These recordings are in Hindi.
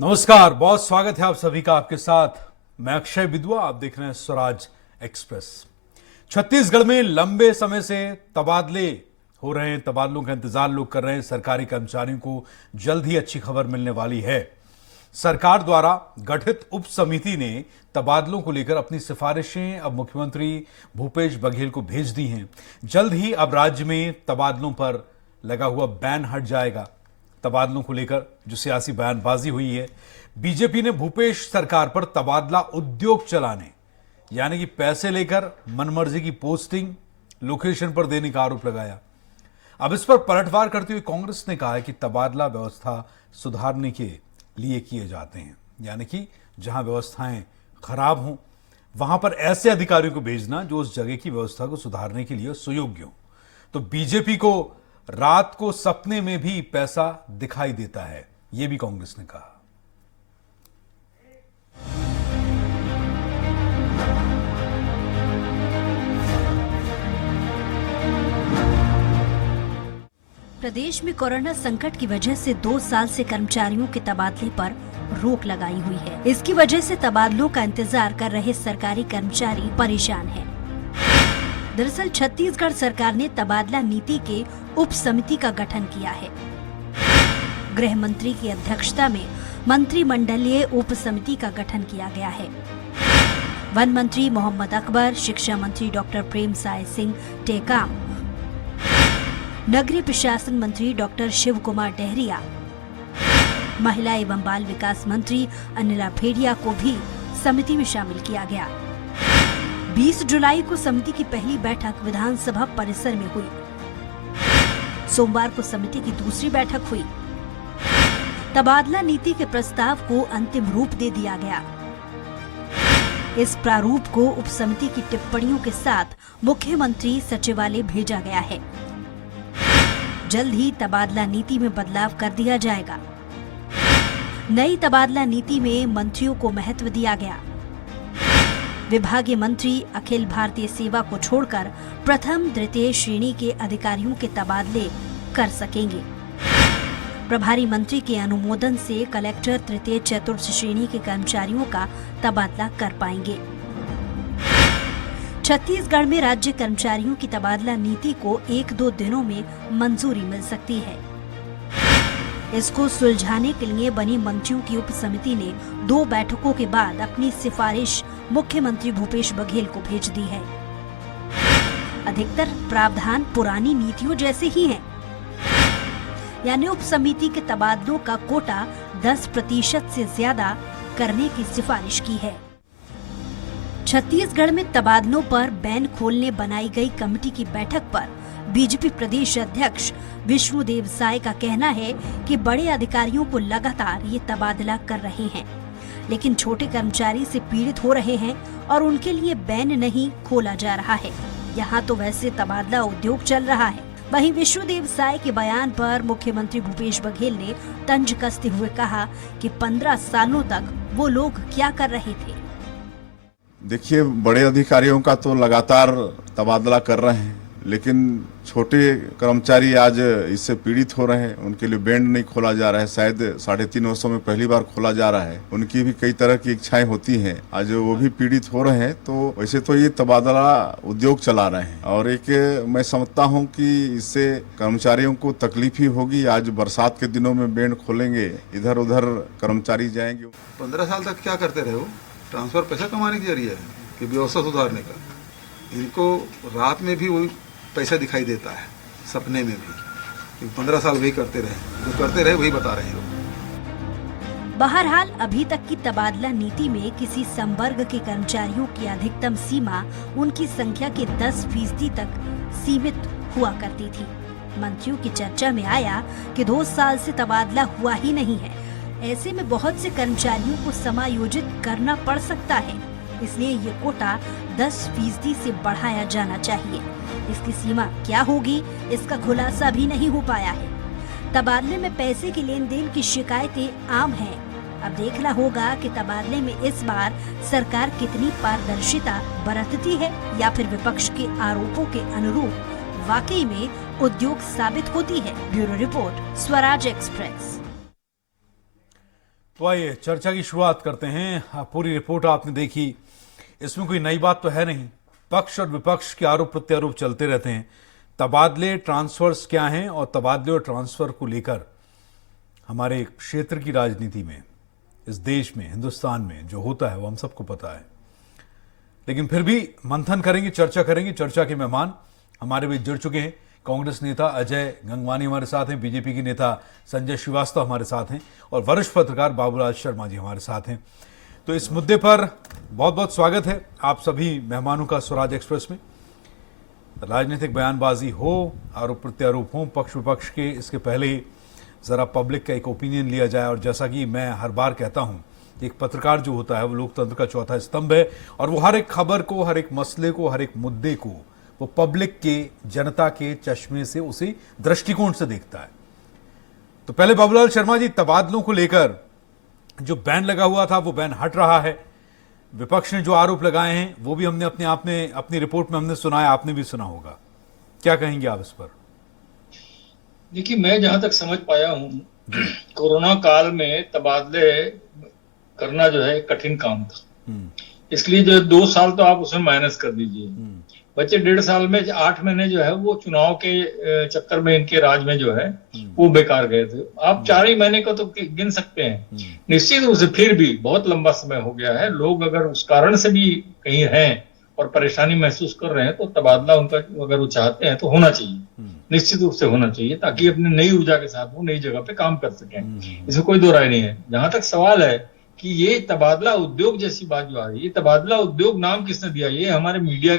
नमस्कार, बहुत स्वागत है आप सभी का। आपके साथ मैं अक्षय विद्वा, आप देख रहे हैं स्वराज एक्सप्रेस। छत्तीसगढ़ में लंबे समय से तबादले हो रहे हैं, तबादलों का इंतजार लोग कर रहे हैं। सरकारी कर्मचारियों को जल्द ही अच्छी खबर मिलने वाली है। सरकार द्वारा गठित उप समिति ने तबादलों को लेकर अपनी सिफारिशें अब मुख्यमंत्री भूपेश बघेल को भेज दी हैं। जल्द ही अब राज्य में तबादलों पर लगा हुआ बैन हट जाएगा। तबादलों को लेकर जो सियासी बयानबाजी हुई है, बीजेपी ने भूपेश सरकार पर तबादला उद्योग चलाने यानी कि पैसे लेकर मनमर्जी की पोस्टिंग लोकेशन पर देने का आरोप लगाया। अब इस पर पलटवार करते हुए कांग्रेस ने कहा है कि तबादला व्यवस्था सुधारने के लिए किए जाते हैं, यानी कि जहां व्यवस्थाएं खराब हों वहां पर ऐसे अधिकारियों को भेजना जो उस जगह की व्यवस्था को सुधारने के लिए सुयोग्य हो। तो बीजेपी को रात को सपने में भी पैसा दिखाई देता है, यह भी कांग्रेस ने कहा। प्रदेश में कोरोना संकट की वजह से 2 साल से कर्मचारियों के तबादले पर रोक लगाई हुई है। इसकी वजह से तबादलों का इंतजार कर रहे सरकारी कर्मचारी परेशान हैं। दरअसल छत्तीसगढ़ सरकार ने तबादला नीति के उप समिति का गठन किया है। गृह मंत्री की अध्यक्षता में मंत्रिमंडलीय उप समिति का गठन किया गया है। वन मंत्री मोहम्मद अकबर, शिक्षा मंत्री डॉक्टर प्रेमसाय सिंह टेकाम, नगरीय प्रशासन मंत्री डॉक्टर शिव कुमार डहरिया, महिला एवं बाल विकास मंत्री अनिला भेड़िया को भी समिति में शामिल किया गया। 20 जुलाई को समिति की पहली बैठक विधानसभा परिसर में हुई। सोमवार को समिति की दूसरी बैठक हुई। तबादला नीति के प्रस्ताव को अंतिम रूप दे दिया गया। इस प्रारूप को उप समिति की टिप्पणियों के साथ मुख्यमंत्री सचिवालय भेजा गया है। जल्द ही तबादला नीति में बदलाव कर दिया जाएगा। नई तबादला नीति में मंत्रियों को महत्व दिया गया। विभागीय मंत्री अखिल भारतीय सेवा को छोड़कर प्रथम द्वितीय श्रेणी के अधिकारियों के तबादले कर सकेंगे। प्रभारी मंत्री के अनुमोदन से कलेक्टर तृतीय चतुर्थ श्रेणी के कर्मचारियों का तबादला कर पाएंगे। छत्तीसगढ़ में राज्य कर्मचारियों की तबादला नीति को 1-2 दिनों में मंजूरी मिल सकती है। इसको सुलझाने के लिए बनी मंत्रियों की उप समिति ने 2 बैठकों के बाद अपनी सिफारिश मुख्यमंत्री भूपेश बघेल को भेज दी है। अधिकतर प्रावधान पुरानी नीतियों जैसे ही हैं, यानी उप समिति के तबादलों का कोटा 10% से ज्यादा करने की सिफारिश की है। छत्तीसगढ़ में तबादलों पर बैन खोलने बनाई गई कमेटी की बैठक पर बीजेपी प्रदेश अध्यक्ष विष्णुदेव साय का कहना है कि बड़े अधिकारियों को लगातार ये तबादला कर रहे हैं, लेकिन छोटे कर्मचारी से पीड़ित हो रहे हैं और उनके लिए बैन नहीं खोला जा रहा है। यहाँ तो वैसे तबादला उद्योग चल रहा है। वहीं विष्णुदेव साय के बयान पर मुख्यमंत्री भूपेश बघेल ने तंज कसते हुए कहा कि 15 सालों तक वो लोग क्या कर रहे थे। देखिए, बड़े अधिकारियों का तो लगातार तबादला कर रहे हैं, लेकिन छोटे कर्मचारी आज इससे पीड़ित हो रहे हैं। उनके लिए बैंड नहीं खोला जा रहा है। शायद 3.5 वर्षों में पहली बार खोला जा रहा है। उनकी भी कई तरह की इच्छाएं होती हैं, आज वो भी पीड़ित हो रहे हैं। तो वैसे तो ये तबादला उद्योग चला रहे हैं और एक मैं समझता हूँ कि इससे कर्मचारियों को तकलीफ ही होगी। आज बरसात के दिनों में बैंड खोलेंगे, इधर उधर कर्मचारी जाएंगे। 15 साल तक क्या करते रहे हो? ट्रांसफर पैसा कमाने के जरिए है कि व्यवस्था सुधारने का। इनको रात में भी वही पैसा दिखाई देता है, सपने में भी। 15 साल वही करते रहे, जो करते रहे वही बता रहे हैं लोग। बहरहाल अभी तक की तबादला नीति में किसी संवर्ग के कर्मचारियों की अधिकतम सीमा उनकी संख्या के 10% तक सीमित हुआ करती थी। मंत्रियों की चर्चा में आया कि 2 साल से तबादला हुआ ही नहीं है। ऐसे में बहुत से कर्मचारियों को समायोजित करना पड़ सकता है, इसलिए ये कोटा 10% से बढ़ाया जाना चाहिए। इसकी सीमा क्या होगी, इसका खुलासा भी नहीं हो पाया है। तबादले में पैसे के लेन देन की शिकायतें आम हैं। अब देखना होगा कि तबादले में इस बार सरकार कितनी पारदर्शिता बरतती है या फिर विपक्ष के आरोपों के अनुरूप वाकई में उद्योग साबित होती है। Bureau report, Swaraj express. तो आइए चर्चा की शुरुआत करते हैं। पूरी रिपोर्ट आपने देखी, इसमें कोई नई बात तो है नहीं। पक्ष और विपक्ष के आरोप प्रत्यारोप चलते रहते हैं। तबादले ट्रांसफर्स क्या हैं और तबादले और ट्रांसफर को लेकर हमारे क्षेत्र की राजनीति में, इस देश में, हिंदुस्तान में जो होता है वो हम सबको पता है। लेकिन फिर भी मंथन करेंगे, चर्चा करेंगे। चर्चा के मेहमान हमारे बीच जुड़ चुके हैं। कांग्रेस नेता अजय गंगवानी हमारे साथ हैं, बीजेपी के नेता संजय श्रीवास्तव हमारे साथ हैं और वरिष्ठ पत्रकार बाबूलाल शर्मा जी हमारे साथ हैं। तो इस मुद्दे पर बहुत बहुत स्वागत है आप सभी मेहमानों का स्वराज एक्सप्रेस में। राजनीतिक बयानबाजी हो, आरोप प्रत्यारोप हो पक्ष विपक्ष के, इसके पहले ही ज़रा पब्लिक का एक ओपिनियन लिया जाए। और जैसा कि मैं हर बार कहता हूँ, एक पत्रकार जो होता है वो लोकतंत्र का चौथा स्तंभ है और वो हर एक खबर को, हर एक मसले को, हर एक मुद्दे को वो पब्लिक के, जनता के चश्मे से, उसी दृष्टिकोण से देखता है। तो पहले बाबूलाल शर्मा जी, तबादलों को लेकर जो बैन लगा हुआ था वो बैन हट रहा है। विपक्ष ने जो आरोप लगाए हैं वो भी हमने अपनी रिपोर्ट में हमने सुना है, आपने भी सुना होगा। क्या कहेंगे आप इस पर? देखिए, मैं जहां तक समझ पाया हूं, कोरोना काल में तबादले करना जो है कठिन काम था। इसलिए जो 2 साल तो आप उसमें माइनस कर दीजिए, बच्चे 1.5 साल में 8 महीने जो है वो चुनाव के चक्कर में इनके राज में जो है वो बेकार गए थे। आप 4 ही महीने को तो गिन सकते हैं। निश्चित रूप से फिर भी बहुत लंबा समय हो गया है। लोग अगर उस कारण से भी कहीं हैं और परेशानी महसूस कर रहे हैं तो तबादला उनका अगर वो चाहते हैं तो होना चाहिए, निश्चित रूप से होना चाहिए, ताकि अपनी नई ऊर्जा के साथ वो नई जगह पे काम कर सकें। इसमें कोई दो राय नहीं है। जहां तक सवाल है कि ये तबादला उद्योग जैसी बात जो आ रही है, तबादला उद्योग नाम किसने दिया? ये हमारे मीडिया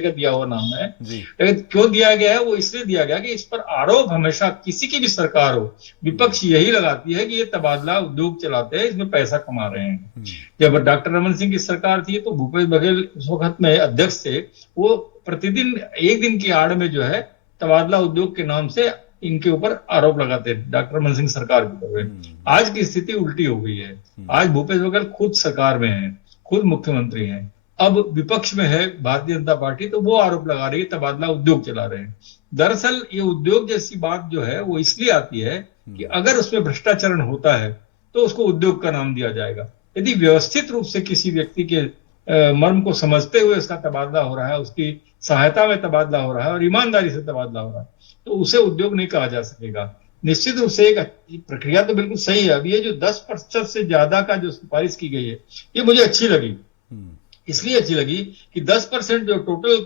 का दिया हुआ नाम है। लेकिन क्यों दिया गया है? वो इसलिए दिया गया कि इस पर आरोप हमेशा किसी की भी सरकार हो, विपक्ष यही लगाती है कि ये तबादला उद्योग चलाते हैं, इसमें पैसा कमा रहे हैं। जब डॉक्टर रमन सिंह की सरकार थी तो भूपेश बघेल उस वक्त में अध्यक्ष थे, वो प्रतिदिन एक दिन की आड़ में जो है तबादला उद्योग के नाम से इनके ऊपर आरोप लगाते डॉक्टर रमन सिंह सरकार के ऊपर। आज की स्थिति उल्टी हो गई है। आज भूपेश बघेल खुद सरकार में है, खुद मुख्यमंत्री हैं, अब विपक्ष में है भारतीय जनता पार्टी, तो वो आरोप लगा रही है तबादला उद्योग चला रहे हैं। दरअसल ये उद्योग जैसी बात जो है वो इसलिए आती है कि अगर उसमें भ्रष्टाचारण होता है तो उसको उद्योग का नाम दिया जाएगा। यदि व्यवस्थित रूप से किसी व्यक्ति के मर्म को समझते हुए उसका तबादला हो रहा है, उसकी सहायता में तबादला हो रहा है और ईमानदारी से तबादला हो रहा है, तो उसे उद्योग नहीं कहा जा सकेगा। निश्चित रूप से एक प्रक्रिया तो बिल्कुल सही है। अब ये जो 10% से ज्यादा का जो सिफारिश की गई है, ये मुझे अच्छी लगी। इसलिए अच्छी लगी कि 10% जो टोटल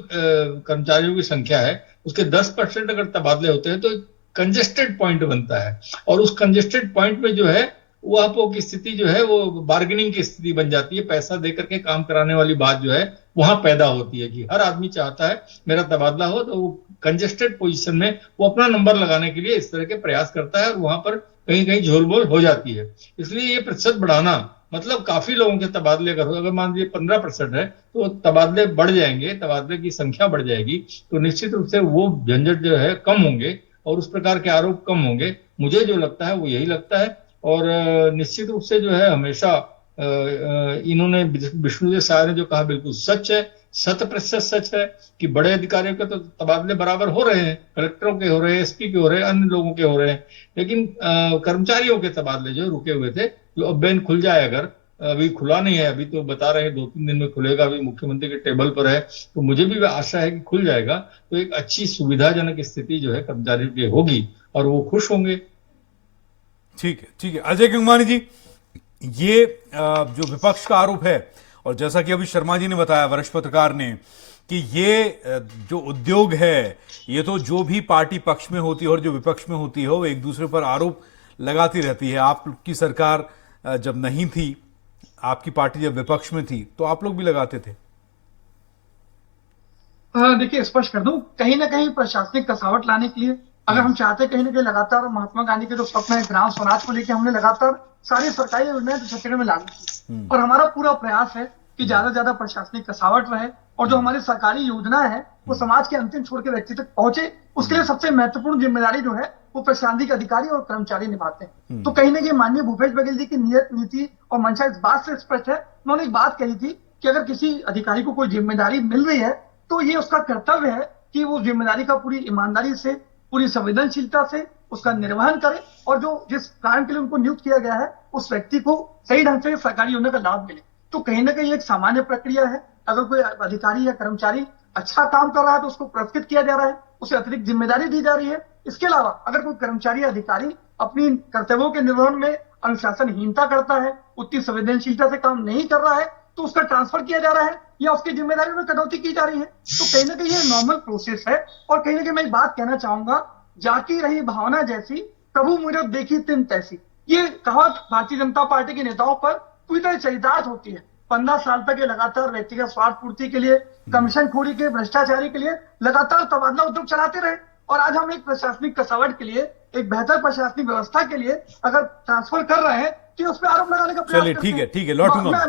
कर्मचारियों की संख्या है, उसके 10% अगर तबादले होते हैं तो कंजेस्टेड पॉइंट बनता है और उस कंजेस्टेड पॉइंट में जो है वहां पर की स्थिति जो है वो बार्गेनिंग की स्थिति बन जाती है। पैसा देकर के काम कराने वाली बात जो है वहां पैदा होती है कि हर आदमी चाहता है मेरा तबादला हो, तो वो कंजेस्टेड पोजीशन में वो अपना नंबर लगाने के लिए इस तरह के प्रयास करता है और वहां पर कहीं कहीं झोलबोल हो जाती है। इसलिए ये प्रतिशत बढ़ाना, मतलब काफी लोगों के तबादले अगर मान लीजिए 15% है तो तबादले बढ़ जाएंगे, तबादले की संख्या बढ़ जाएगी, तो निश्चित रूप से वो झंझट जो है कम होंगे और उस प्रकार के आरोप कम होंगे। मुझे जो लगता है वो यही लगता है। और निश्चित रूप से जो है हमेशा इन्होंने, विष्णुदेव साय ने जो कहा बिल्कुल सच है, 100% सच है कि बड़े अधिकारियों के तो तबादले बराबर हो रहे हैं, कलेक्टरों के हो रहे हैं, एसपी के हो रहे हैं, अन्य लोगों के हो रहे हैं, लेकिन कर्मचारियों के तबादले जो रुके हुए थे, जो अब बैन खुल जाए, अगर अभी खुला नहीं है, अभी तो बता रहे हैं 2-3 दिन में खुलेगा, अभी मुख्यमंत्री के टेबल पर है, तो मुझे भी आशा है कि खुल जाएगा तो एक अच्छी सुविधाजनक स्थिति जो है कर्मचारियों की होगी और वो खुश होंगे। ठीक है, ठीक है। अजय गंगवानी जी, ये जो विपक्ष का आरोप है और जैसा कि अभी शर्मा जी ने बताया, वरिष्ठ पत्रकार ने, कि ये जो उद्योग है ये तो जो भी पार्टी पक्ष में होती है और जो विपक्ष में होती है वो एक दूसरे पर आरोप लगाती रहती है। आपकी सरकार जब नहीं थी, आपकी पार्टी जब विपक्ष में थी, तो आप लोग भी लगाते थे। देखिए, स्पष्ट कर दूं, कहीं ना कहीं प्रशासनिक कसावट लाने के लिए अगर हम चाहते कहीं ना कहीं लगातार महात्मा गांधी के जो स्वप्न है ग्राम स्वराज को लेकर, हमने लगातार सारी सरकारी योजनाएं तो छत्तीसगढ़ में लागू की और हमारा पूरा प्रयास है कि ज्यादा से ज्यादा प्रशासनिक कसावट रहे और जो हमारी सरकारी योजना है वो समाज के अंतिम छोर के व्यक्ति तक पहुंचे। उसके लिए सबसे महत्वपूर्ण जिम्मेदारी जो है वो प्रशासनिक अधिकारी और कर्मचारी निभाते हैं। तो कहीं ना कहीं माननीय भूपेश बघेल जी की नियत, नीति और मंशा इस बात से स्पष्ट है। उन्होंने एक बात कही थी कि अगर किसी अधिकारी को कोई जिम्मेदारी मिल रही है तो ये उसका कर्तव्य है कि वो जिम्मेदारी का पूरी ईमानदारी से, पूरी संवेदनशीलता से उसका निर्वहन करे और जो जिस कारण के लिए उनको नियुक्त किया गया है उस व्यक्ति को सही ढंग से सरकारी योजना का लाभ मिले। तो कहीं ना कहीं एक सामान्य प्रक्रिया है। अगर कोई अधिकारी या कर्मचारी अच्छा काम कर रहा है तो उसको पुरस्कृत किया जा रहा है, उसे अतिरिक्त जिम्मेदारी दी जा रही है। इसके अलावा अगर कोई कर्मचारी या अधिकारी अपनी कर्तव्यों के निर्वहन में अनुशासनहीनता करता है, उतनी संवेदनशीलता से काम नहीं कर रहा है, तो उसका ट्रांसफर किया जा रहा है या उसकी जिम्मेदारियों में कटौती की जा रही है। तो कहीं ना कहीं ये नॉर्मल प्रोसेस है। और कहीं ना कहीं मैं एक बात कहना चाहूंगा, जाकी रही भावना जैसी प्रभु मुझे देखी तिन तैसी, ये कहावत भारतीय जनता पार्टी के नेताओं पर पूरी तरह चरितार्थ होती है। 15 साल तक ये लगातार व्यक्तिगत स्वार्थ पूर्ति के लिए, कमीशन खोरी के, भ्रष्टाचारी के लिए लगातार तबादला उद्योग चलाते रहे। और आज हम एक प्रशासनिक कसावट के लिए, एक बेहतर प्रशासनिक व्यवस्था के लिए अगर ट्रांसफर कर रहे हैं तो उस पर आरोप लगाने का प्रयास करते हैं। ठीक है, लौटूंगा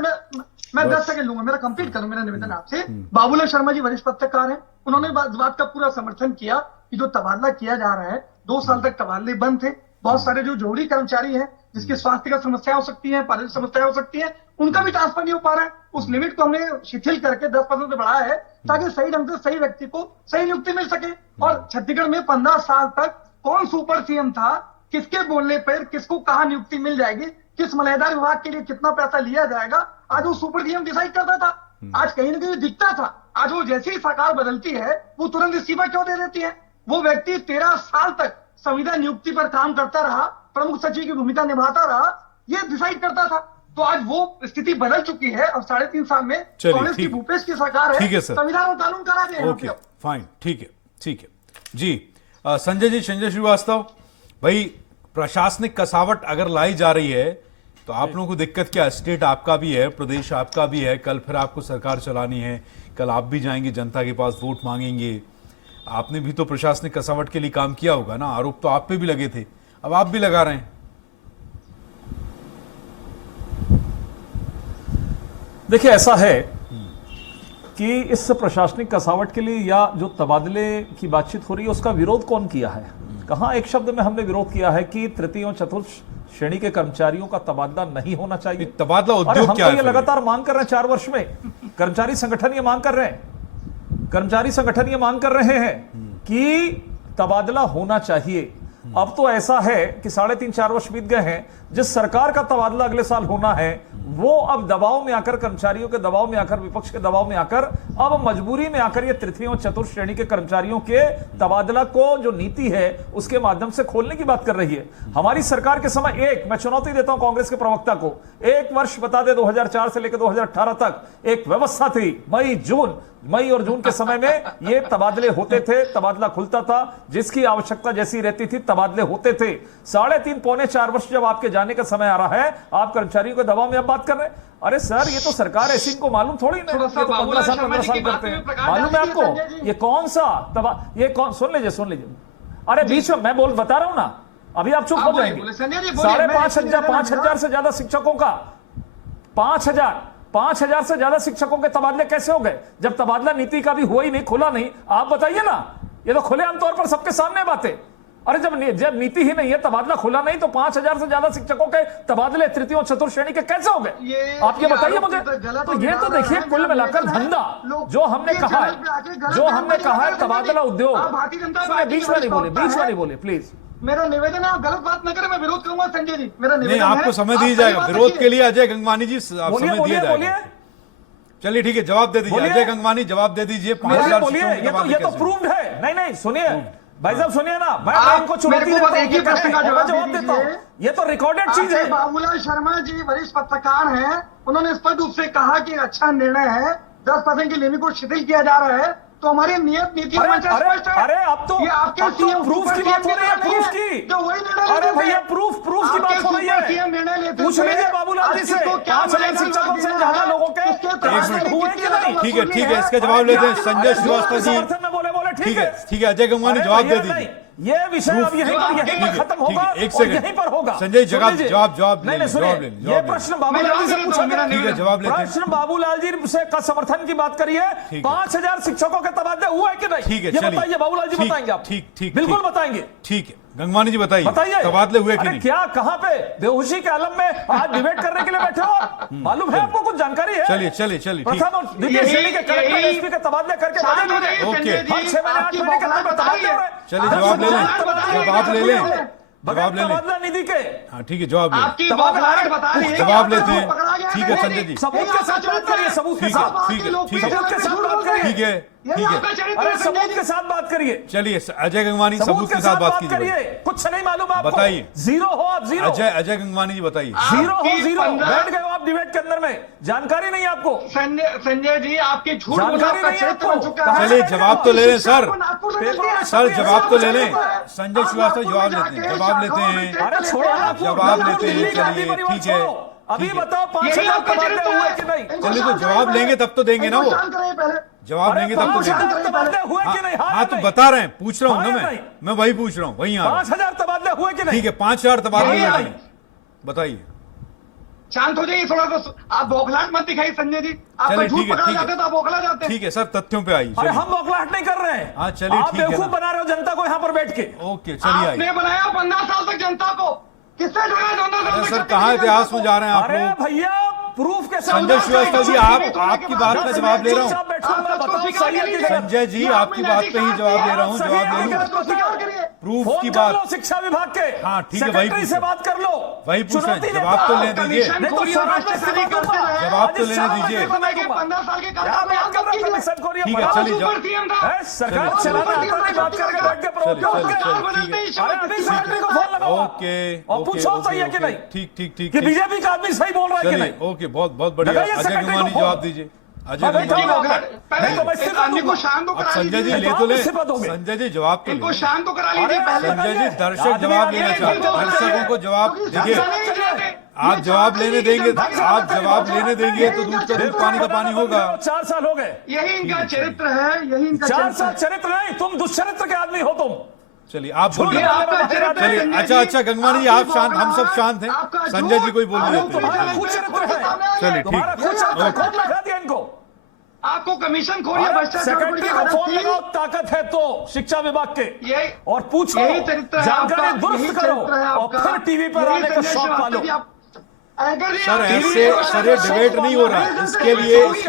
मैं 10 सेकंड लूंगा, मेरा कंप्लीट करूं। मेरा निवेदन आपसे, बाबूलाल शर्मा जी वरिष्ठ पत्रकार हैं, उन्होंने इस बात का पूरा समर्थन किया कि जो तबादला किया जा रहा है, 2 साल तक तबादले बंद थे। बहुत सारे जो जोड़ी कर्मचारी हैं जिसकी स्वास्थ्य का समस्या हो सकती है, पारिवारिक समस्या हो सकती है, उनका भी ट्रांसफर नहीं हो पा रहा है। उस लिमिट को हमने शिथिल करके 10% से बढ़ाया है ताकि सही ढंग से सही व्यक्ति को सही नियुक्ति मिल सके। और छत्तीसगढ़ में 15 साल तक कौन सुपर सीएम था, किसके बोलने पर किसको कहां नियुक्ति मिल जाएगी, किस मलयदार विभाग के लिए कितना पैसा लिया जाएगा, आज वो सुपर सीएम डिसाइड करता था। आज कहीं ना कहीं दिखता था। आज वो जैसी ही सरकार बदलती है वो तुरंत इस्तीफा क्यों दे देती है। वो व्यक्ति 13 साल तक संविदा नियुक्ति पर काम करता रहा, प्रमुख सचिव की भूमिका निभाता रहा, ये डिसाइड करता था। तो आज वो स्थिति बदल चुकी है। अब 3.5 साल में कांग्रेस की भूपेश की सरकार है, संविधान और कानून करा दिया। ओके, फाइन, ठीक है जी। संजय जी, संजय श्रीवास्तव भाई, प्रशासनिक कसावट अगर लाई जा रही है तो आप लोगों को दिक्कत क्या? स्टेट आपका भी है, प्रदेश आपका भी है, कल फिर आपको सरकार चलानी है, कल आप भी जाएंगे जनता के पास वोट मांगेंगे। आपने भी तो प्रशासनिक कसावट के लिए काम किया होगा ना, आरोप तो आप पे भी लगे थे, अब आप भी लगा रहे हैं। देखिए, ऐसा है कि इस प्रशासनिक कसावट के लिए या जो तबादले की बातचीत हो रही है उसका विरोध कौन किया है? कहां एक शब्द में हमने विरोध किया है कि तृतीय और चतुर्थ श्रेणी के कर्मचारियों का तबादला नहीं होना चाहिए। तबादला उद्योग क्या है? ये लगातार मांग कर रहे हैं 4 वर्ष में। कर्मचारी संगठन ये मांग कर रहे हैं, कर्मचारी संगठन ये मांग कर रहे हैं कि तबादला होना चाहिए। अब तो ऐसा है कि 3.5-4 वर्ष बीत गए हैं, जिस सरकार का तबादला अगले साल होना है वो अब दबाव में आकर, कर्मचारियों के दबाव में आकर, विपक्ष के दबाव में आकर, अब मजबूरी में आकर ये तृतीय और चतुर्थ श्रेणी के कर्मचारियों के तबादला को जो नीति है उसके माध्यम से खोलने की बात कर रही है। हमारी सरकार के समय मैं चुनौती देता हूं कांग्रेस के प्रवक्ता को, 1 वर्ष बता दे 2004 से लेकर 2018 तक एक व्यवस्था थी। मई और जून के समय में ये तबादले होते थे, तबादला खुलता था, जिसकी आवश्यकता जैसी रहती थी तबादले होते थे। 3.5-4 वर्ष जब आपके जाने का समय आ रहा है, आप कर्मचारियों के दबाव में अब बात कर रहे हैं। अरे सर, ये तो सरकार ऐसी, इनको मालूम थोड़ी ना, ये तो 15 साल करते हैं। मालूम है आपको ये कौन सा ये कौन? सुन लीजिए। अरे बीच में मैं बता रहा हूं ना, अभी आप चुप हो जाएंगे। 5,500 से ज्यादा शिक्षकों का 5,000 से ज्यादा शिक्षकों के तबादले कैसे हो गए जब तबादला नीति का भी हुआ ही नहीं, खुला नहीं? आप बताइए ना, ये तो खुलेआम तौर पर सबके सामने बातें। अरे जब नीति ही नहीं है, तबादला खुला नहीं, तो 5,000 से ज्यादा शिक्षकों के तबादले तृतीय और चतुर्थ श्रेणी के कैसे हो गए? आप ये बताइए मुझे। तो ये तो देखिए कुल मिलाकर धंधा जो हमने कहा है तबादला उद्योग। बीच में नहीं बोले प्लीज। मेरा निवेदन है, आप गलत बात न करें, मैं विरोध करूंगा संजय जी। मेरा निवेदन नहीं, आपको समय दिया जाएगा विरोध के लिए। अजय गंगवानी जी, आप समय दिया जाएगा। चलिए ठीक है, जवाब दे दीजिए। अजय गंगवानी जवाब दे दीजिए। 5,000 ये तो प्रूव्ड है। नहीं सुनिए भाई साहब, सुनिए ना, मैं इनको चुनौती देता हूं, एक ही प्रश्न का जवाब देता हूं। ये तो रिकॉर्डेड चीज है। बाबूलाल शर्मा जी वरिष्ठ पत्रकार हैं, उन्होंने स्पष्ट रूप से कहा कि अच्छा निर्णय है, 10% की लिमिट को शिथिल किया जा रहा है। तो हमारी नियत नीति स्पष्ट है। अरे अब तो प्रूफ की बात हो रही है, प्रूफ की। तो वही निर्णय, अरे भैया प्रूफ की बात हो रही है। पूछ लीजिए बाबूलाल जी से, 5,000 शिक्षकों से ज्यादा लोगों के हुए कि नहीं? ठीक है, इसका जवाब लेते हैं संजय श्रीवास्तव जी। ठीक है, अजय गंगवानी जवाब दे दीजिए। ये विषय अब यहीं पर खत्म होगा, एक सेकंड, यहीं पर होगा। संजय जवाब ये प्रश्न बाबूलाल जी से पूछा गया। ठीक है, जवाब लेते हैं। प्रश्न बाबूलाल जी से का समर्थन की बात करिए। 5,000 शिक्षकों के तबादले हुए कि नहीं? ठीक है, ये बताइए बाबूलाल जी, बताएंगे आप? ठीक, बिल्कुल बताएंगे। ठीक है। गंगवानी जी बताइए तबादले हुए कि अरे नहीं? क्या, कहां पे बेहोशी के आलम में आज डिबेट करने के लिए बैठे हो आप? मालूम है आपको, कुछ जानकारी है? चलिए चलिए चलिए, ठीक। प्रथम और द्वितीय श्रेणी के कलेक्टर एसपी के तबादले करके बदल दीजिए। ओके। हर 6 महीने 8 महीने के अंदर में तबादले हो रहे हैं। चलिए जवाब ले लें, जवाब ले लें, बगैर जवाब ले लें। तबादला निधि के हाँ ठीक है, जवाब ले, जवाब लेते हैं। ठीक है संजय जी, सबूत के साथ बात करिए, सबूत के ठीक है साथ, ठीक है ठीक सबूत के है साथ बात करिए। ठीक है ठीक है। अरे सबूत के साथ बात करिए, चलिए अजय गंगवानी सबूत के साथ बात कीजिए। करिए। कुछ नहीं मालूम आपको, बताइए। जीरो हो आप, जीरो। अजय गंगवानी जी बताइए। जीरो हो, जीरो। बैठ गए हो आप डिबेट के अंदर में, जानकारी नहीं आपको, संजय जी आपकी झूठ जानकारी नहीं चरित्र बन आपको। चुका है। चलिए जवाब तो ले लें सर, पेपर सर जवाब तो ले लें। संजय श्रीवास्तव जवाब लेते हैं, जवाब लेते हैं। अरे छोड़ो ना, जवाब लेते हैं, दिल्ली गांधी चलिए, परिवार ठीक है, छोड़ो। अभी ठीक है। बताओ 5000 तबादले हुए कि नहीं? चलिए तो जवाब लेंगे तब तो देंगे ना वो, जवाब अरे लेंगे तब तो 5000 देंगे। तबादले हुए कि नहीं? हाँ तो बता रहे हैं, पूछ रहा हूँ हाँ ना या नहीं? मैं वही पूछ रहा हूँ, वही आ रहा हूँ। 5000 तबादले हुए कि नहीं? ठीक है, 5000 तबादले यही हुए है। कि नहीं? बताइए। शांत हो जाइए थोड़ा सा, आप बौखलाहट मत दिखाइए संजय जी। आपका चलिए, झूठ ठीक है, पकड़ा ठीक है। जाते तो आप बौखला जाते। ठीक है सर, तथ्यों पे आइए। अरे चलिए। हम बौखलाहट नहीं कर रहे हैं। हाँ, चलिए, आप ठीक है बेवकूफ ना। बना रहे हो जनता को यहाँ पर बैठ के। ओके चलिए आइए। आपने बनाया 15 साल तक जनता को, किससे जुड़ा 15 साल अरे तक सर जनता कहाँ को? इतिहास में जा रहे हैं आप अरे लोग? भैया प्रूफ के साथ संजय श्रीवास्तव जी आपकी बात का जवाब ले रहा हूँ। चुपचाप बैठो, मैं बताऊं सही है कि गलत। संजय जी आपकी बात पे ही जवाब ले रहा हूँ, सही जवाब है ले कि लूँ। गलत मत करिए। प्रूफ फोन की कर बात, लो शिक्षा विभाग के, हाँ, ठीक है, वही सेक्रेटरी पूछ से बात कर लो, वही पूछ रहे हैं, चुनौती जवाब देता तो हूं। ले दीजिए। कमीशन नहीं तो खोरी और सवाल में भ्रष्टाचारी सवाल करते रहे। जवाब तो लेने दीजिए। 15 साल के क्या बात कर रहे हैं कमीशन खोरी? ठीक है, चलिए सुपर सीएम था। है, सरकार चलाना आता नहीं, बात करके बैठ के चलिए, प्रोग्राम चलिए, क्या? चलिए, ठीक है। अरे अभी सेक्रेटरी को फोन लगाओ ओके और ओके, पूछो ओके, सही है कि ओके, नहीं, ठीक ठीक ठीक कि ठीक। बीजेपी का आदमी सही बोल रहा है कि चलिए नहीं। ओके, बहुत बहुत बढ़िया। लगाइए अजय सेक्रेटरी गंगवानी को जवाब फोन। दीजिए। अजय मैं बैठा गंगवानी। हूं। नहीं तो मैं इस इस्तीफा आदमी को दूंगा। शांत तो अब करा संजय जी लीजिए। ले तो ले, इस्तीफा दोगे। संजय जी जवाब तो इनको ले। शांत तो करा लीजिए अरे पहले। संजय जी दर्शक आदमी जवाब आदमी लेना आदमी चाहते हैं, आदमी दर्शकों को जवाब देखिए। आप जवाब लेने देंगे, आप जवाब लेने देंगे तो दूध का दूध पानी का पानी होगा। 4 साल हो गए, यही इनका चरित्र है, यही इनका 4 चरित्र साल है। चरित्र नहीं, तुम दुष्चरित्र के आदमी हो तुम। चलिए आप बोलिए। ये आपका चरित्र है, चलिए संजय अच्छा जी। अच्छा गंगवानी जी आप शांत, हम सब शांत हैं। आपका संजय जी झूठ, कोई बोल आरोप नहीं तुम्हारा देते। खुद चरित्र है, चलिए तुम्हारा ठीक। खुद चरित्र, कौन लगा दिया इनको? आपको कमीशन खोरी और भ्रष्टाचार सेक्रेटरी को फोन लगाओ, ताकत है तो शिक्षा विभाग के, यही और पूछो, यही चरित्र है जानकारी आपका, दुरुस्त यही करो चरित्र है और आपका। फिर टीवी पर यही आने का संजय शौक श्रीवास्तव पालो। जी, आप एंकर जी, सर आप ऐसे टीवी पर सर ये शौक डिबेट नहीं हो रहा है, पालो। इसके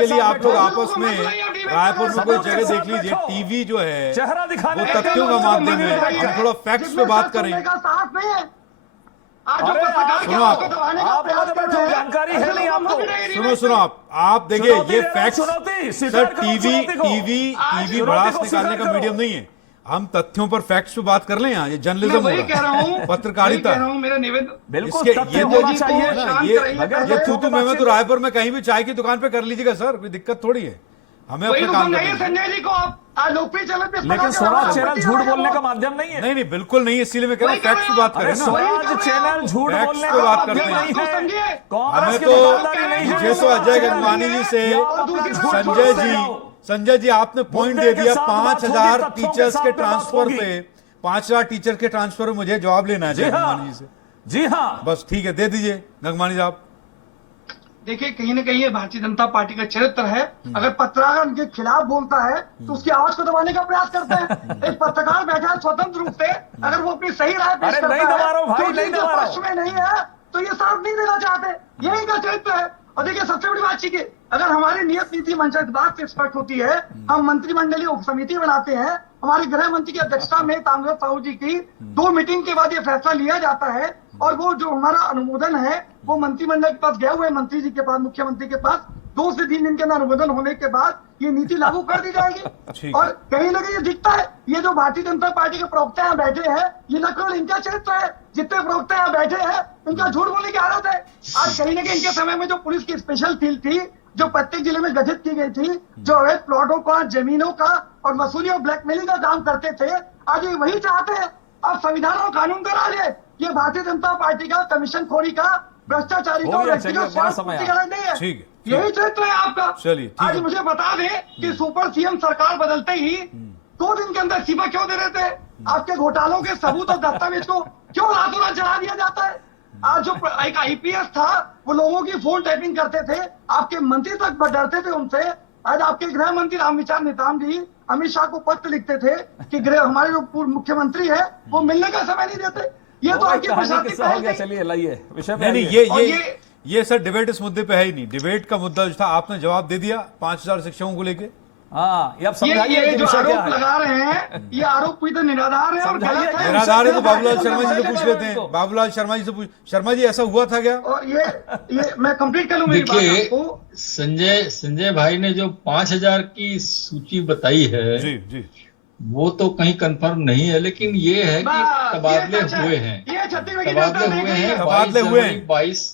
लिए आप लोग बैठो। आपस में रायपुर में कोई जगह देख लीजिए। टीवी जो है चेहरा दिखाने वो का तथ्यों का माध्यम है, हम थोड़ा फैक्ट्स पे बात करें। का साहस नहीं है। आज जो अरे पत्रकार आप- के सुनो आपको दबाने का आप प्रयास तो कर बैठो, रहे हैं, जानकारी है ऐसे नहीं लोगों को आपको। भी नहीं सुनो रिलीज सुनो आप देखिए चुनौती ये दे रहा हूं, फैक्ट्स चुनौती, सर स्वीकार करो टीवी चुनौती को। टीवी आज टीवी चुनौती भड़ास को निकालने स्वीकार का करो। मीडियम नहीं है। हम तथ्यों पर फैक्ट्स पे बात कर लें यहाँ, ये मैं जर्नलिज्म हो वही कह रहा रहा हूँ, है, पत्रकारिता वही कह रहा हूँ, मेरा निवेदन बिल्कुल इसके तथ्य ये होना जी को चाहिए ना, शांत ये कराइए। ये तू मैं तो रायपुर में कहीं भी चाय की दुकान पे कर लीजिएगा सर, कोई दिक्कत थोड़ी है, हमें वही अपना तो काम समझाइए करना है। संजय जी को आप। आज लोकप्रिय चैनल पे लेकिन स्वराज चैनल झूठ बोलने का माध्यम नहीं है। नहीं नहीं बिल्कुल नहीं, इसीलिए मैं कह रहा हूँ वही फैक्ट्स पे कर बात रहे करें अरे ना। स्वराज चैनल झूठ फैक्ट्स बोलने पे का बात माध्यम करते हैं। नहीं है। समझिए। कांग्रेस हमें की तो दुकानदारी नहीं है। मुझे तो अजय गंगवानी जी से संजय जी आपने पॉइंट दे दिया 5000 टीचर्स के ट्रांसफर पे, 5000 टीचर के ट्रांसफर पे मुझे जवाब लेना है जी अजय हाँ, गंगवानी जी से। जी हाँ, बस ठीक है, दे दीजिए गंगवानी साहब। देखिए कहीं ना कहीं ये भारतीय जनता पार्टी का चरित्र है। अगर पत्रकार उनके खिलाफ बोलता है तो उसकी आवाज को दबाने का प्रयास करते हैं। एक पत्रकार बैठा है स्वतंत्र रूप से, अगर वो अपनी सही राय पेश अरे करता नहीं दबा रहा हूं भाई, तो नहीं जिनके दबा रहा पक्ष हूं। में नहीं है तो ये साथ नहीं देना चाहते। यही इनका चरित्र है। और देखिए सबसे बड़ी बात चीज, अगर हमारी नियत नीति मंच इस बात से स्पष्ट होती है, हम मंत्रिमंडलीय उप समिति बनाते हैं, हमारे गृह मंत्री की अध्यक्षता में ताम्रध्वज साहू जी की 2 मीटिंग के बाद ये फैसला लिया जाता है, और वो जो हमारा अनुमोदन है वो मंत्रिमंडल के पास गया हुआ है, मंत्री जी के पास, मुख्यमंत्री के पास। 2 से 3 दिन के अंदर अनुमोदन होने के बाद ये नीति लागू कर दी जाएगी। ठीक। और कहीं ना कहीं ये दिखता है, ये जो भारतीय जनता पार्टी के प्रवक्ता यहाँ बैठे हैं, ये न केवल इनका चरित्र है, जितने प्रवक्ता यहाँ बैठे हैं इनका झूठ बोलने की आदत है। आज कहीं ना कहीं इनके समय में जो पुलिस की स्पेशल टीम थी, जो प्रत्येक जिले में गठित की गई थी, जो अवैध प्लॉटों का, जमीनों का और वसूली और ब्लैकमेलिंग का काम करते थे, आज ये वही चाहते हैं। अब संविधान और कानून का राज है, ये भारतीय जनता पार्टी का कमीशन खोरी का, भ्रष्टाचारी का हो और गया, व्यक्तिगत चलिए, बड़ा स्वार्थ समय पूर्ति आ- का राज नहीं है। ठीक है, यही चरित्र है आपका। चलिए, ठीक आज है। मुझे बता दें कि सुपर सीएम सरकार बदलते ही 2 दिन के अंदर इस्तीफा क्यों दे रहे थे? आपके घोटालों के सबूत और दस्तावेज को क्यों रातों रात जला दिया जाता है? आज जो एक आईपीएस था, वो लोगों की फोन टैपिंग करते थे, आपके मंत्री तक डरते थे उनसे, आज आपके गृह मंत्री रामविचार नेताम जी अमित शाह को पत्र लिखते थे कि गृह हमारे जो पूर्व मुख्यमंत्री है वो मिलने का समय नहीं देते। ये तो आपकी प्रशासनिक हो गया। पहल चलिए लाइए विषय में नहीं आइए। ये सर डिबेट इस मुद्दे पे है ही नहीं। डिबेट का मुद्दा जो था आपने जवाब दे दिया 5000 शिक्षकों को लेके। हाँ, ये आप समझाइए ये कि जो विषय क्या आरोप है। लगा रहे हैं ये आरोप पूरी तरह निराधार है और समझाइए गलत कि है। निराधार है तो बाबूलाल इससे शर्मा जी से पूछ लेते हैं। बाबूलाल शर्मा जी से पूछ, शर्मा जी ऐसा हुआ था क्या? और ये मैं कंप्लीट कर लूं मेरी बात देखिए आपको। संजय भाई ने जो 5000 की सूची बताई है जी जी वो तो कहीं कंफर्म नहीं है, लेकिन ये है कि तबादले हुए हैं। ये छत्तीसगढ़ की तबादले जनता हुए देख रही हैं है। तबादले हुए हैं। 22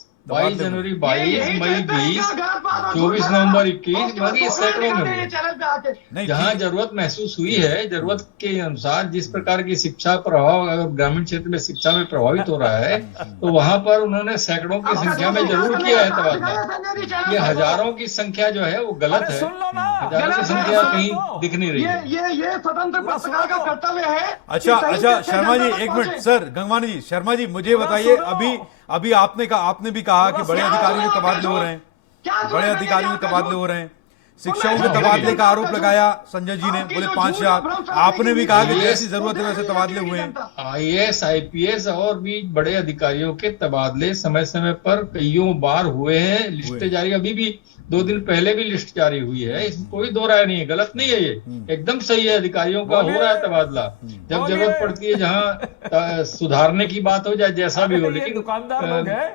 जनवरी 22 यही मई जनता 20 इनका गलत बात और 24 झूठ नवंबर बोला। 21 उसके बाद मतलब ये दूसरा सैकड़ों में दिखाते हैं हुए। चैनल पे आके। नहीं जहां ठीक है। जरूरत महसूस हुई है, जरूरत के अनुसार जिस प्रकार की शिक्षा प्रभाव अगर ग्रामीण क्षेत्र में शिक्षा में प्रभावित हो रहा है तो वहां पर उन्होंने सैकड़ों की संख्या में जरूर किया है तबादला। ये हजारों की संख्या जो है वो गलत अरे है। सुन लो ना। हजारों की संख्या कहीं दिख नहीं रही है। ये स्वतंत्र पत्रकार का कर्तव्य है। अच्छा कि सही अच्छा तथ्य शर्मा जी जनता तक एक मिनट पहुंचे। सर गंगवानी जी शर्मा जी मुझे बताइए अभी आपने भी कहा कि बड़े अधिकारियों के तबादले हो रहे हैं। बड़े अधिकारियों के तबादले हो रहे हैं। शिक्षकों के तबादले का आरोप लगाया संजय जी ने, बोले 5000। आपने भी कहा कि जैसी जरूरत है वैसे तबादले हुए हैं। IAS IPS और भी बड़े अधिकारियों के तबादले समय समय पर कईयों बार हुए हैं। लिस्टें जारी, अभी भी 2 दिन पहले भी लिस्ट जारी हुई है। इसमें कोई दो राय नहीं है, गलत नहीं है, ये एकदम सही है। अधिकारियों का हो रहा है तबादला जब जरूरत पड़ती है, जहाँ सुधारने की बात हो जाए जैसा भी हो, लेकिन दुकानदार लोग हैं।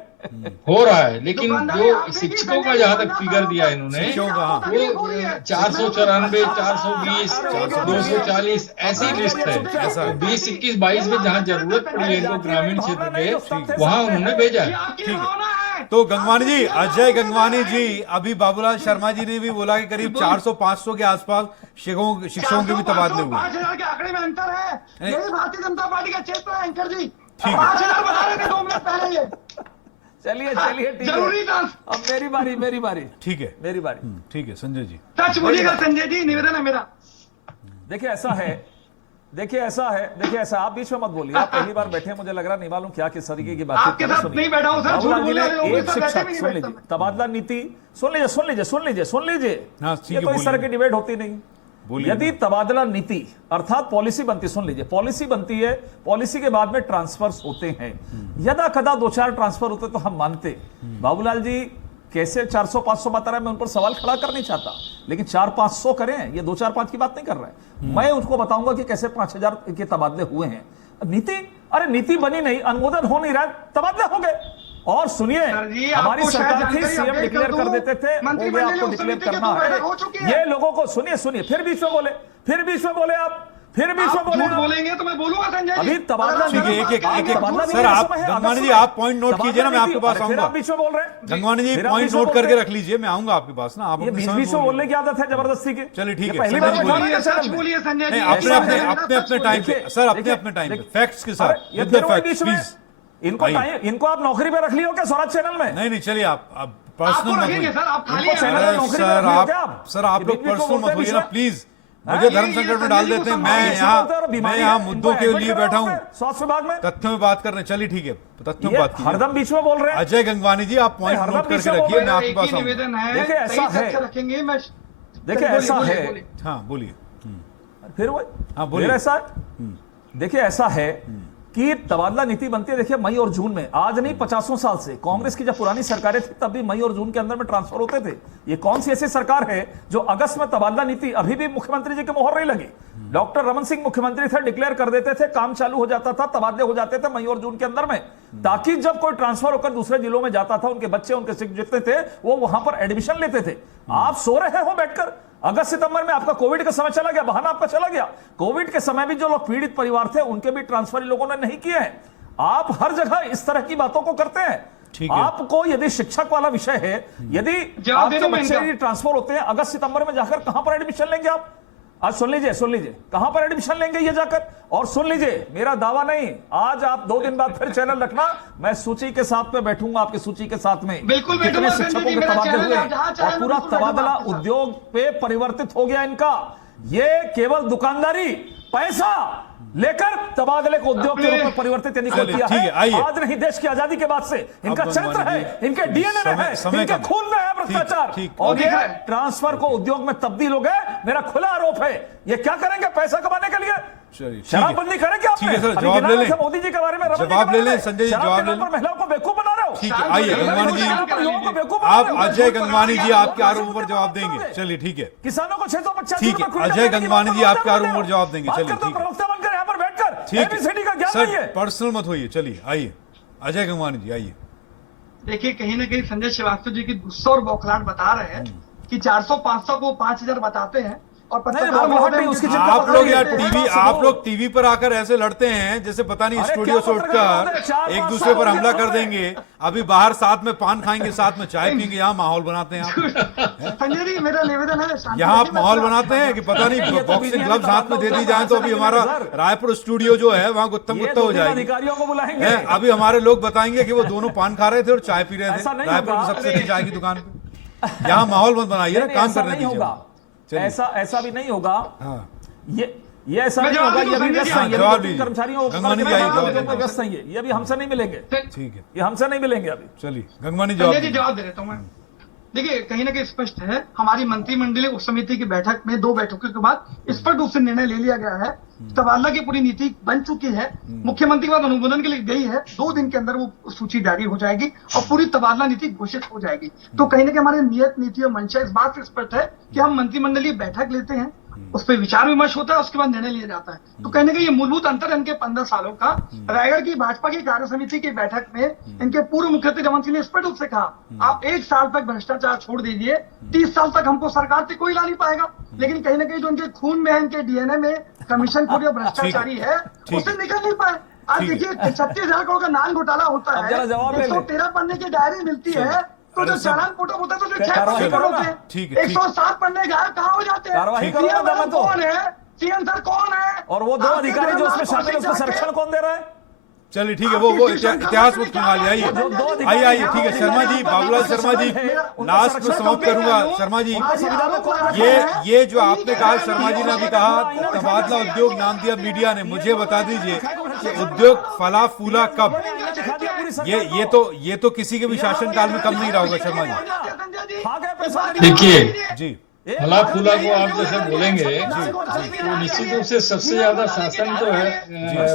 हो रहा है। लेकिन जो शिक्षकों का जहाँ तक फिगर दिया इन्होंने शिक्षकों का, हाँ। वो 494, 420, 240 ऐसी लिस्ट है। 20, 21, 22 में जहाँ जरूरत पड़ी है इनको ग्रामीण क्षेत्र में, वहाँ उन्होंने भेजा है। तो गंगवानी जी, अजय गंगवानी जी, अभी बाबूलाल शर्मा जी ने भी बोला कि करीब 400-500 के आसपास शिक्षकों के भी तबादले हुए। 5000 के आंकड़े में अंतर है। नहीं। यही भारतीय जनता पार्टी का क्षेत्र है एंकर जी। ठीक है। 5000 बता रहे थे 2 मिनट पहले ये। चलिए ठीक जरूरी है। था। अब मेरी बारी ठीक है मेरी बारी। ठीक है संजय जी। सच बोलिएगा संजय जी, निवेदन है मेरा। देखिए ऐसा है आप बीच में मत बोलिए। आप पहली बार बैठे हैं, मुझे लग रहा नहीं मालूम क्या किस तरीके की बात आपके साथ नहीं बैठा हूं सर, झूठ बाबूलाल जी बोल ने रहे हो, एक सर, वैसे शिक्षक भी नहीं सुन बैठता लीजिए, तबादला नीति सुन लीजिए हाँ, ठीक ये है, तो इस तरह बोलिए। की डिबेट होती नहीं। बोलिए यदि ना। तबादला नीति अर्थात पॉलिसी बनती, सुन लीजिए, पॉलिसी बनती है, पॉलिसी के बाद में ट्रांसफर्स होते हैं। यदा कदा 2-4 ट्रांसफर होते तो हम मानते। बाबूलाल जी कैसे 400-500 बता रहे हैं, मैं उन पर सवाल खड़ा कर नहीं चाहता, लेकिन 400-500 करें, ये 2-4-5 की बात नहीं कर रहे। मैं उसको बताऊंगा कि कैसे 5000 के तबादले हुए हैं। नीति बनी नहीं, अनुमोदन हो नहीं रहा, तबादले हो गए। और सुनिए, सर जी, हमारी आपको शायद सरकार थी, जानकारी सीएम अपडेट डिक्लेयर कर कर दूं। देते थे, हो मंत्रिमंडल गया, ने आपको उस डिक्लेयर समिति की करना तो बैठक है। हो चुकी है। ये लोगों को सुनिए, फिर बीच में बोले आप, आप झूठ बोलेंगे तो मैं बोलूंगा संजय जी। अभी तबादला ठीक है, एक तबादला सर नहीं आप है, गंगवानी जी अगस्त आप पॉइंट नोट तबादला कीजिए ना, मैं नीति, आपके पास अरे फिर आऊंगा। आप बीच में बोल रहे हैं। गंगवानी जी फिर आप पॉइंट बीच में नोट बोल करके रहे हैं। रख लीजिए, मैं आऊंगा आपके पास ना। आप ये अपने बीच समय बीच में बोलिए। बोलने की आदत है जबरदस्ती की। चलिए, ठीक ये है, पहली समझ बार बोलिए। बैठा है सच चैनल में। बोलिए संजय जी। नहीं, अपने टाइम पे सर, अपने टाइम पे फैक्ट्स के साथ, ये विद द फिर वही फैक्ट्स बीच में प्लीज। इनको आप नौकरी पे रख लियो क्या स्वराज चैनल में? नहीं चलिए, आप आपको पर्सनल मत रखेंगे होइए। सर, आप खाली इनको चैनल हैं। में नौकरी पे सर रख लियो आप क्या आप? सर आप ये लोग बीच बीच में पर्सनल बोलते मत हैं होइए बीच ना में। प्लीज। हाँ, मुझे ये धर्म संकट में डाल देते हैं। मैं यहाँ मुद्दों के लिए बैठा हूँ, स्वास्थ्य विभाग में तथ्यों में बात कर रहे हैं। चलिए ठीक है, तथ्यों में ये बात कीजिए। हरदम बीच में बोल रहे हैं। अजय गंगवानी जी आप पॉइंट हरदम नोट बीच करके में बोल रखिए, रहे मैं हैं। आपके एक पास ही आऊंगा। निवेदन है, देखिए, ऐसा सही है। तथ्य रखेंगे। मैं देखिए बोलिए, ऐसा बोलिए, है, बोलिए। हाँ बोलिए। फिर वो हाँ, बोलिए। फिर ऐसा देखिए ऐसा है कि तबादला नीति बनती है, देखिए मई और जून में, आज नहीं 50 साल से। कांग्रेस की जब पुरानी सरकारें थी तब भी मई और जून के अंदर में ट्रांसफर होते थे। ये कौन सी ऐसी सरकार है जो अगस्त में तबादला नीति, अभी भी मुख्यमंत्री जी की मोहर नहीं लगी, डॉक्टर रमन सिंह मुख्यमंत्री थे, डिक्लेयर कर देते थे, काम चालू हो जाता था, तबादले हो जाते थे मई और जून के अंदर में, ताकि जब कोई ट्रांसफर होकर दूसरे जिलों में जाता था, उनके बच्चे, उनके शिक्षक जितने थे वो वहां पर एडमिशन लेते थे। आप सो रहे हो बैठकर, अगस्त सितंबर में आपका कोविड का समय चला गया, बहाना आपका चला गया। कोविड के समय भी जो लोग पीड़ित परिवार थे उनके भी ट्रांसफर इन लोगों ने नहीं किए हैं। आप हर जगह इस तरह की बातों को करते हैं। ठीक है। आपको यदि शिक्षक वाला विषय है, यदि जवाब दे आपके दूं मैं बच्चे इनका? ट्रांसफर होते हैं अगस्त सितंबर में जाकर, कहां पर एडमिशन लेंगे आप? आज सुन लीजिए कहां पर एडमिशन लेंगे ये जाकर। और सुन लीजिए, मेरा दावा नहीं, आज आप 2 दिन बाद फिर चैनल रखना, मैं सूची के साथ में बैठूंगा, आपकी सूची के साथ में बिल्कुल कितने बैठूंगा, शिक्षकों संजय जी, के मेरा तबादले चैनल हुए आप जहां चाहें और पूरा मैं बिल्कुल तबादला बैठूंगा आपके साथ। उद्योग पे परिवर्तित हो गया इनका। ये केवल दुकानदारी, पैसा लेकर तबादले को उद्योग के रूप में परिवर्तित यदि कोई चलिए, किया ठीक है, आइए। है, आज नहीं देश की आजादी के बाद से इनका चरित्र है, इनके डीएनए में है, समय इनके कम है। खून में है भ्रष्टाचार। ठीक। और ये ट्रांसफर को उद्योग में तब्दील हो गए, मेरा खुला आरोप है। ये क्या करेंगे पैसा कमाने के लिए? चलिए, ठीक है। शराबबंदी करेंगे आपने? ठीक है सर, अभी जवाब गिना ले रहे लें। थे मोदी जी के बारे में, रमन जी के जवाब बारे ले लें, में। संजय जी, शराब जवाब के ले नाम पर लें। महिलाओं को बेवकूफ बना रहे हो। ठीक है, आइए गंगवानी जी, लोगों को बेवकूफ बना आप रहे हो। अजय गंगवानी जी आपके आरोपों पर जवाब देंगे। चलिए ठीक है, किसानों को 685 ठीक है, रुपए अजय गंगवानी जी आपके आरोपों पर जवाब देंगे। चलिए, ठीक है। प्रवक्ता बनकर यहाँ पर बैठकर ठीक एबीसीडी का है ज्ञान नहीं सर, है। पर्सनल मत होइए। चलिए आइए, अजय गंगवानी जी आइए। देखिए कहीं ना कहीं संजय श्रीवास्तव जी की गुस्सा और बौखलाहट बता रहे हैं कि 400 500 को 5000 बताते हैं और पत्रकार बौखलाहट महोदय नहीं, उसकी उनकी चिंता आप पकड़ लोग रही यार है। टीवी, आप लोग टीवी पर आकर ऐसे लड़ते हैं जैसे पता नहीं अरे स्टूडियो क्या से पत्रकार उठकर होते हैं? 4-5 एक दूसरे साल पर हो हमला गया कर हमें। देंगे। अभी बाहर साथ में पान खाएंगे, साथ में चाय पीएंगे, यहाँ माहौल बनाते हैं आप। संजय जी मेरा निवेदन है शांति यहाँ आप रखिए, मैं माहौल आपको- बनाते हैं कि पता नहीं ये तो बॉक्सिंग दुनिया ग्लव्स में हाथ में दे दी जाए तो अभी नहीं हमारा सर। रायपुर स्टूडियो जो है वहाँ गुत्तम ये गुत्ता हो दो जाएगी। अधिकारियों को बुलाएंगे। हैं? अभी हमारे लोग बताएंगे कि वो दोनों पान खा रहे थे और चाय पी रहे ऐसा थे नहीं रायपुर की होगा। सबसे अच्छी चाय की दुकान पे। यहाँ माहौल मत बनाइए ना, नहीं, काम ऐसा करने नहीं दीजिए। होगा। चलिए। ऐसा भी नहीं होगा। हाँ, ये ऐसा मैं नहीं जवाब होगा। दूं ये अभी संजय व्यस्त जी? हैं, हाँ, ये जवाब अभी दीजिए। कर्मचारियों गंगवानी जी आइए, जवाब में दीजिए। व्यस्त हैं ये अभी हमसे नहीं मिलेंगे। ठीक है, ये हमसे नहीं मिलेंगे अभी। चलिए गंगवानी संजय जवाब जी दीजिए। जवाब दे देता हूँ मैं। देखिए कहीं ना कहीं स्पष्ट है, हमारी मंत्रिमंडलीय उप समिति की बैठक में 2 बैठकों के बाद स्पष्ट रूप से निर्णय ले लिया गया है। तबादला की पूरी नीति बन चुकी है, मुख्यमंत्री के पास अनुमोदन के लिए गई है। 2 दिन के अंदर वो सूची जारी हो जाएगी और पूरी तबादला नीति घोषित हो जाएगी। तो कहीं ना कहीं हमारे नियत नीति और मंशा इस बात से स्पष्ट है कि हम मंत्रिमंडलीय बैठक लेते हैं, उस पर विचार विमर्श होता है, उसके बाद निर्णय लिया जाता है। तो कहीं ना कहीं ये मूलभूत अंतर है इनके 15 सालों का। रायगढ़ की भाजपा की कार्य समिति की बैठक में इनके पूर्व मुख्यमंत्री रमन सिंह ने स्पष्ट रूप से कहा, आप 1 साल तक भ्रष्टाचार छोड़ दीजिए, 30 साल तक हमको सरकार से कोई ला नहीं पाएगा। लेकिन कहीं ना कहीं जो इनके खून में है, इनके डीएनए में कमीशन खोरी और भ्रष्टाचारी है, ठीक उससे निकल नहीं पाए। आज ठीक है। देखिए 36,000 करोड़ का नान घोटाला होता अब है, जरा जवाब ले ले। 113 पन्ने की डायरी मिलती है, तो अरे जो सब- चालान फोटो होता है तो जो क्या 6 कार्रवाई पन्ने करो होते ना? हैं, ठीक है, ठीक। 107 पन्ने गायब कहाँ हो जाते हैं? कार्रवाई करो ना, CM दमन तो। कौन है? सीएम सर कौन है? और वो 2 आपके अधिकारी जो उसमें शामिल है, उसका जाके- संरक्षण कौन दे रहा है? चलिए ठीक है, वो इतिहास मत खंगालिए। आइए आइए आइए, ठीक है शर्मा जी, बाबूलाल शर्मा जी, लास्ट में समाप्त करूंगा। शर्मा जी, ये जो आपने कहा, शर्मा जी ने अभी कहा तबादला उद्योग नाम दिया मीडिया ने, मुझे बता दीजिए कि उद्योग फला फूला कब? ये तो किसी के भी शासनकाल में कम नहीं रहा होगा शर्मा जी। देखिए, जी फला फूला को आप जैसे बोलेंगे तो निश्चित रूप से सबसे ज्यादा शासन जो है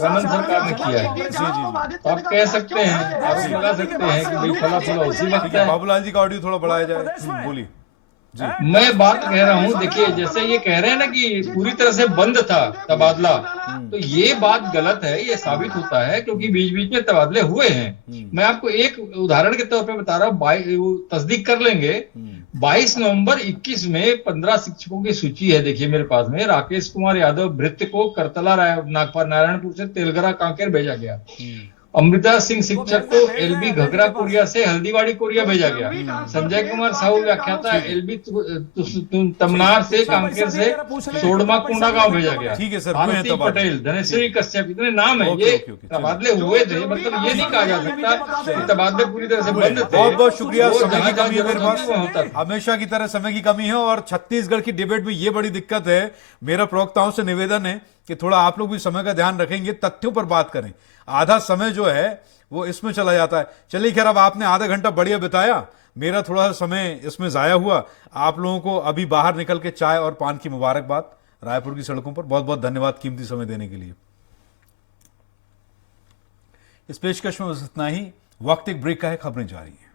रमन सरकार ने किया है। तो आप कह सकते हैं, आप बता सकते हैं कि भाई फला फूला उसी वक्त ठीक है, है। बाबूलाल जी का ऑडियो थोड़ा बढ़ाया जाए। बोलिए। मैं बात कह रहा हूँ, देखिए जैसे ये कह रहे हैं ना कि पूरी तरह से बंद था तबादला, तो ये बात गलत है। ये साबित होता है क्योंकि बीच बीच में तबादले हुए हैं। मैं आपको एक उदाहरण के तौर पे बता रहा हूँ, तस्दीक कर लेंगे। 22 नवंबर 21 में 15 शिक्षकों की सूची है, देखिए मेरे पास में। राकेश कुमार यादव भृत्य को करतला नारायणपुर से तेलगरा कांकेर भेजा गया। अमृता सिंह शिक्षक को एलबी घगरा कोरिया से हल्दीवाड़ी कोरिया भेजा गया। संजय कुमार साहू व्याख्याता एलबी तमनार से कांकेर से सोडमा कुंडा गांव भेजा गया। ठीक है सर, हुए हैं भारती तबादले। पटेल, धनेश्वरी कश्यप, इतने नाम है। ओके, ये ओके, ओके, तबादले हुए थे, मतलब ये नहीं कहा जा सकता कि तबादले पूरी तरह से बंद थे। बहुत बहुत शुक्रिया। वो समय की जहाँ कमी है मेरे जहाँ जरूरत होती है, वहाँ पास, हमेशा की तरह समय की कमी है। और छत्तीसगढ़ की डिबेट में ये बड़ी दिक्कत है। मेरा प्रवक्ताओं से निवेदन है कि थोड़ा आप लोग भी समय का ध्यान रखेंगे, तथ्यों पर बात करें। आधा समय जो है वो इसमें चला जाता है। चलिए खैर, अब आपने आधा घंटा बढ़िया बिताया, मेरा थोड़ा सा समय इसमें जाया हुआ। आप लोगों को अभी बाहर निकल के चाय और पान की मुबारकबाद रायपुर की सड़कों पर। बहुत बहुत धन्यवाद कीमती समय देने के लिए। इस पेशकश में बस इतना ही। वक्त एक ब्रेक का है, खबरें जारी हैं।